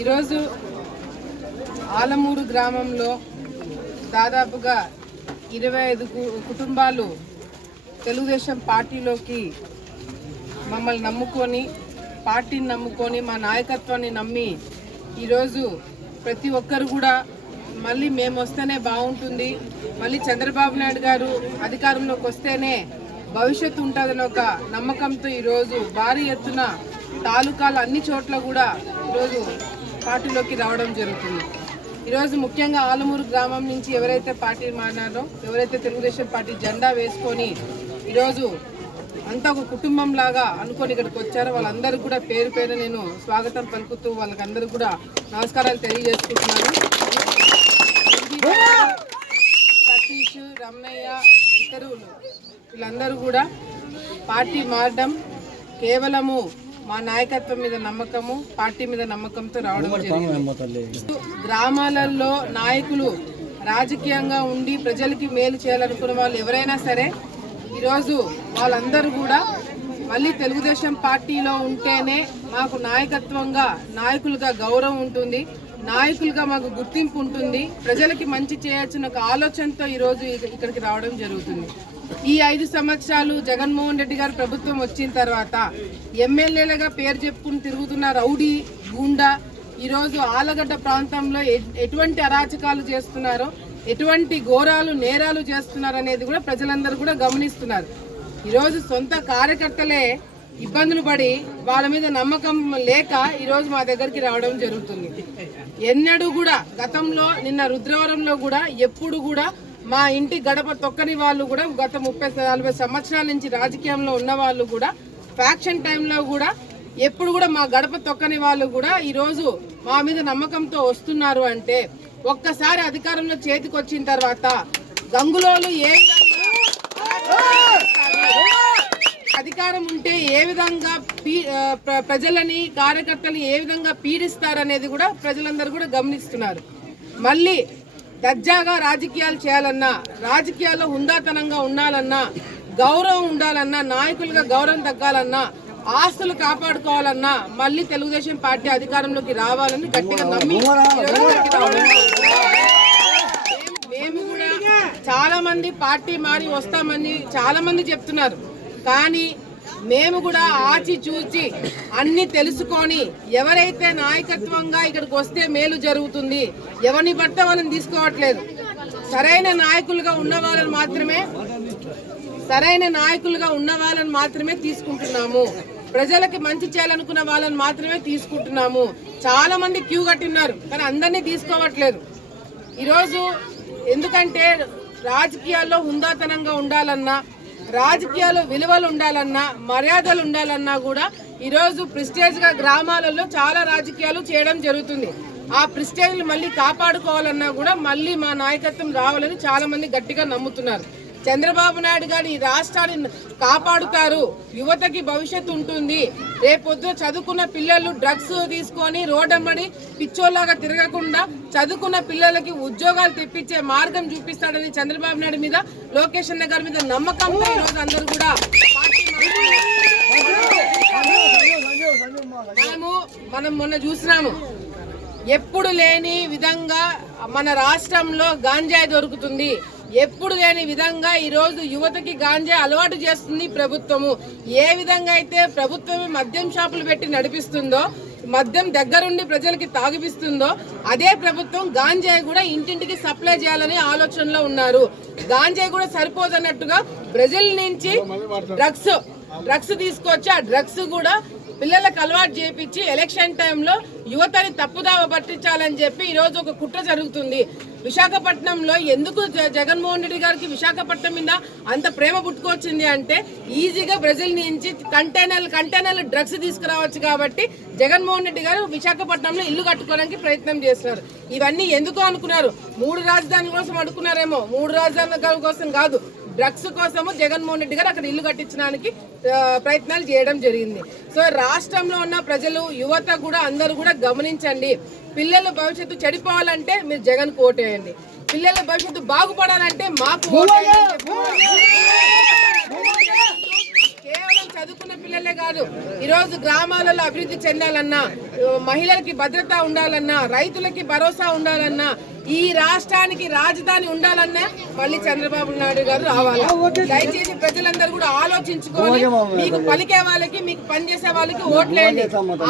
ఈరోజు ఆలమూరు గ్రామంలో దాదాపుగా 25 కుటుంబాలు తెలుగుదేశం పార్టీలోకి మమ్మల్ని నమ్ముకొని, పార్టీని నమ్ముకొని, మా నాయకత్వాన్ని నమ్మి ఈరోజు ప్రతి ఒక్కరు కూడా మళ్ళీ మేము వస్తేనే బాగుంటుంది, మళ్ళీ చంద్రబాబు నాయుడు గారు అధికారంలోకి వస్తేనే భవిష్యత్తు ఉంటుందని ఒక నమ్మకంతో ఈరోజు భారీ ఎత్తున తాలూకాలు అన్ని చోట్ల కూడా ఈరోజు పార్టీలోకి రావడం జరుగుతుంది. ఈరోజు ముఖ్యంగా ఆలమూరు గ్రామం నుంచి ఎవరైతే పార్టీ మారినారో, ఎవరైతే తెలుగుదేశం పార్టీ జెండా వేసుకొని ఈరోజు అంతా ఒక కుటుంబం లాగా అనుకొని ఇక్కడికి వచ్చారో వాళ్ళందరూ కూడా పేరు పేరు నేను స్వాగతం పలుకుతూ వాళ్ళకందరూ కూడా నమస్కారాలు తెలియజేసుకుంటున్నాను. సతీష్, రమణయ్య, ఇతరులు వీళ్ళందరూ కూడా పార్టీ మారడం కేవలము మా నాయకత్వం మీద నమ్మకము, పార్టీ మీద నమ్మకంతో రావడం జరిగింది. గ్రామాలలో నాయకులు రాజకీయంగా ఉండి ప్రజలకి మేలు చేయాలనుకున్న వాళ్ళు ఎవరైనా సరే ఈరోజు వాళ్ళందరూ కూడా మళ్ళీ తెలుగుదేశం పార్టీలో ఉంటేనే మాకు నాయకత్వంగా, నాయకులుగా గౌరవం ఉంటుంది, నాయకులుగా మాకు గుర్తింపు ఉంటుంది, ప్రజలకి మంచి చేయొచ్చిన ఒక ఆలోచనతో ఈరోజు ఇక్కడికి రావడం జరుగుతుంది. ఈ 5 సంవత్సరాలు జగన్మోహన్ రెడ్డి గారు ప్రభుత్వం వచ్చిన తర్వాత ఎమ్మెల్యేలుగా పేరు చెప్పుకుని తిరుగుతున్న రౌడీ గూండా ఈరోజు ఆలగడ్డ ప్రాంతంలో ఎటువంటి అరాచకాలు చేస్తున్నారో, ఎటువంటి ఘోరాలు నేరాలు చేస్తున్నారు అనేది కూడా ప్రజలందరూ కూడా గమనిస్తున్నారు. ఈరోజు సొంత కార్యకర్తలే ఇబ్బందులు పడి వాళ్ళ మీద నమ్మకం లేక ఈరోజు మా దగ్గరికి రావడం జరుగుతుంది. ఎన్నడూ కూడా గతంలో నిన్న రుద్రవరంలో కూడా ఎప్పుడు కూడా మా ఇంటి గడప తొక్కని వాళ్ళు కూడా గత 30-40 సంవత్సరాల నుంచి రాజకీయంలో ఉన్న వాళ్ళు కూడా ఫ్యాక్షన్ టైంలో కూడా ఎప్పుడు కూడా మా గడప తొక్కని వాళ్ళు కూడా ఈరోజు మా మీద నమ్మకంతో వస్తున్నారు అంటే ఒక్కసారి అధికారంలో చేతికి వచ్చిన తర్వాత గంగులోలు ఏ విధంగా అధికారం ఉంటే ఏ విధంగా ప్రజలని, కార్యకర్తలు ఏ విధంగా పీడిస్తారనేది కూడా ప్రజలందరూ కూడా గమనిస్తున్నారు. మళ్ళీ దర్జాగా రాజకీయాలు చేయాలన్నా, రాజకీయాల్లో హుందాతనంగా ఉండాలన్నా, గౌరవం ఉండాలన్నా, నాయకులుగా గౌరవం తగ్గాలన్నా, ఆస్తులు కాపాడుకోవాలన్నా మళ్ళీ తెలుగుదేశం పార్టీ అధికారంలోకి రావాలని గట్టిగా నమ్మి మేము కూడా చాలా మంది పార్టీ మారి వస్తామని చాలా మంది చెప్తున్నారు. కానీ మేము కూడా ఆచి చూచి అన్ని తెలుసుకొని ఎవరైతే నాయకత్వంగా ఇక్కడికి వస్తే మేలు జరుగుతుంది, ఎవరిని పడితే వాళ్ళని తీసుకోవట్లేదు, సరైన నాయకులుగా ఉన్న వాళ్ళని మాత్రమే తీసుకుంటున్నాము, ప్రజలకి మంచి చేయాలనుకున్న వాళ్ళని మాత్రమే తీసుకుంటున్నాము. చాలా మంది క్యూ కట్టిన్నారు కానీ అందరినీ తీసుకోవట్లేదు. ఈరోజు ఎందుకంటే రాజకీయాల్లో హుందాతనంగా ఉండాలన్నా, రాజకీయాల్లో విలువలు ఉండాలన్నా, మర్యాదలు ఉండాలన్నా కూడా ఈరోజు ప్రెస్టేజ్గా గ్రామాలలో చాలా రాజకీయాలు చేయడం జరుగుతుంది. ఆ ప్రెస్టేజ్లు మళ్ళీ కాపాడుకోవాలన్నా కూడా మళ్ళీ మా నాయకత్వం రావాలని చాలా మంది గట్టిగా నమ్ముతున్నారు. చంద్రబాబు నాయుడు గారు ఈ రాష్ట్రాన్ని కాపాడుతారు, యువతకి భవిష్యత్తు ఉంటుంది, రేపొద్దు చదువుకున్న పిల్లలు డ్రగ్స్ తీసుకొని రోడ్డమ్మడి పిచ్చోల్లాగా తిరగకుండా చదువుకున్న పిల్లలకి ఉద్యోగాలు తెప్పించే మార్గం చూపిస్తాడని చంద్రబాబు నాయుడు మీద, లోకేష్ అన్న గారి మీద నమ్మకంతో ఈరోజు అందరూ కూడా మనం మొన్న చూసినాము, ఎప్పుడు లేని విధంగా మన రాష్ట్రంలో గాంజాయి దొరుకుతుంది, ఎప్పుడు లేని విధంగా ఈరోజు యువతకి గాంజా అలవాటు చేస్తుంది ప్రభుత్వము. ఏ విధంగా అయితే ప్రభుత్వమే మద్యం షాపులు పెట్టి నడిపిస్తుందో, మద్యం దగ్గరుండి ప్రజలకి తాగిపిస్తుందో, అదే ప్రభుత్వం గాంజాయి కూడా ఇంటింటికి సప్లై చేయాలని ఆలోచనలో ఉన్నారు. గాంజాయి కూడా సరిపోదన్నట్టుగా బ్రెజిల్ నుంచి డ్రగ్స్ తీసుకొచ్చి ఆ డ్రగ్స్ కూడా పిల్లలకు అలవాటు చేయించి ఎలక్షన్ టైంలో యువతని తప్పుదావ పట్టించాలని చెప్పి ఈరోజు ఒక కుట్ర జరుగుతుంది. విశాఖపట్నంలో ఎందుకు జగన్మోహన్ రెడ్డి గారికి విశాఖపట్నం మీద అంత ప్రేమ పుట్టుకొచ్చింది అంటే ఈజీగా బ్రెజిల్ నుంచి కంటైనర్లు డ్రగ్స్ తీసుకురావచ్చు కాబట్టి జగన్మోహన్ రెడ్డి గారు విశాఖపట్నంలో ఇల్లు కట్టుకోవడానికి ప్రయత్నం చేస్తున్నారు. ఇవన్నీ ఎందుకు అనుకున్నారు? 3 రాజధానుల కోసం అనుకున్నారేమో. 3 రాజధానుల కోసం కాదు, డ్రగ్స్ కోసము జగన్మోహన్ రెడ్డి గారు అక్కడ ఇల్లు కట్టించడానికి ప్రయత్నాలు చేయడం జరిగింది. సో రాష్ట్రంలో ఉన్న ప్రజలు, యువత కూడా అందరూ కూడా గమనించండి. పిల్లల భవిష్యత్తు చెడిపోవాలంటే మీరు జగన్ ఓటేయండి, పిల్లల భవిష్యత్తు బాగుపడాలంటే మాకు కేవలం చదువుకున్న పిల్లలే కాదు, ఈరోజు గ్రామాలలో అభివృద్ధి చెందాలన్నా, మహిళలకి భద్రత ఉండాలన్నా, రైతులకి భరోసా ఉండాలన్నా, ఈ రాష్ట్రానికి రాజధాని ఉండాలన్నా మళ్ళీ చంద్రబాబు నాయుడు గారు రావాలి. దయచేసి ప్రజలందరూ కూడా ఆలోచించుకొని మీకు పలికే వాళ్ళకి, మీకు పనిచేసే వాళ్ళకి ఓట్లేయండి.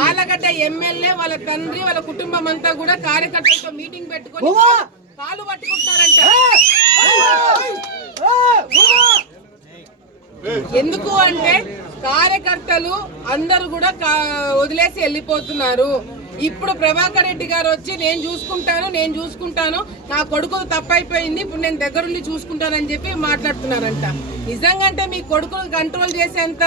ఆలగడ్డ ఎమ్మెల్యే వాళ్ళ తండ్రి వాళ్ళ కుటుంబం అంతా కూడా కార్యకర్తలతో మీటింగ్ పెట్టుకొని కాలు పట్టుకుంటారంట. ఎందుకు అంటే కార్యకర్తలు అందరూ కూడా వదిలేసి వెళ్ళిపోతున్నారు. ఇప్పుడు ప్రభాకర్ రెడ్డి గారు వచ్చి నేను చూసుకుంటాను, నా కొడుకు తప్పైపోయింది, ఇప్పుడు నేను దగ్గరుండి చూసుకుంటానని చెప్పి మాట్లాడుతున్నారంట. నిజంగా అంటే మీ కొడుకును కంట్రోల్ చేసేంత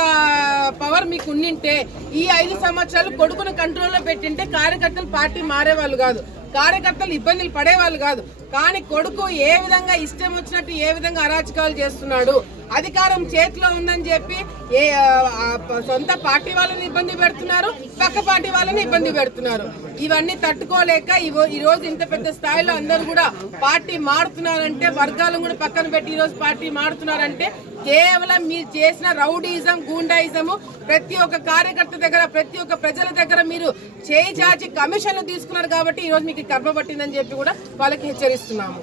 పవర్ మీకు ఉండింటే ఈ 5 సంవత్సరాలు కొడుకును కంట్రోల్లో పెట్టింటే కార్యకర్తలు పార్టీ మారేవాళ్ళు కాదు, కార్యకర్తలు ఇబ్బందులు పడేవాళ్ళు కాదు. కానీ కొడుకు ఏ విధంగా ఇష్టం వచ్చినట్టు ఏ విధంగా అరాచకాలు చేస్తున్నాడు, అధికారం చేతిలో ఉందని చెప్పి సొంత పార్టీ వాళ్ళని ఇబ్బంది పెడుతున్నారు, పక్క పార్టీ వాళ్ళని ఇబ్బంది పెడుతున్నారు. ఇవన్నీ తట్టుకోలేక ఈ రోజు ఇంత పెద్ద స్థాయిలో అందరూ కూడా పార్టీ మారుతున్నారంటే, వర్గాలను కూడా పక్కన పెట్టి ఈ రోజు పార్టీ మారుతున్నారంటే కేవలం మీరు చేసిన రౌడీజం, గూండాయిజము, ప్రతి ఒక్క కార్యకర్త దగ్గర, ప్రతి ఒక్క ప్రజల దగ్గర మీరు చేయి చాచి కమిషన్లు తీసుకున్నారు కాబట్టి ఈ రోజు మీకు కర్మ పట్టిందని చెప్పి కూడా వాళ్ళకి హెచ్చరిస్తున్నాము.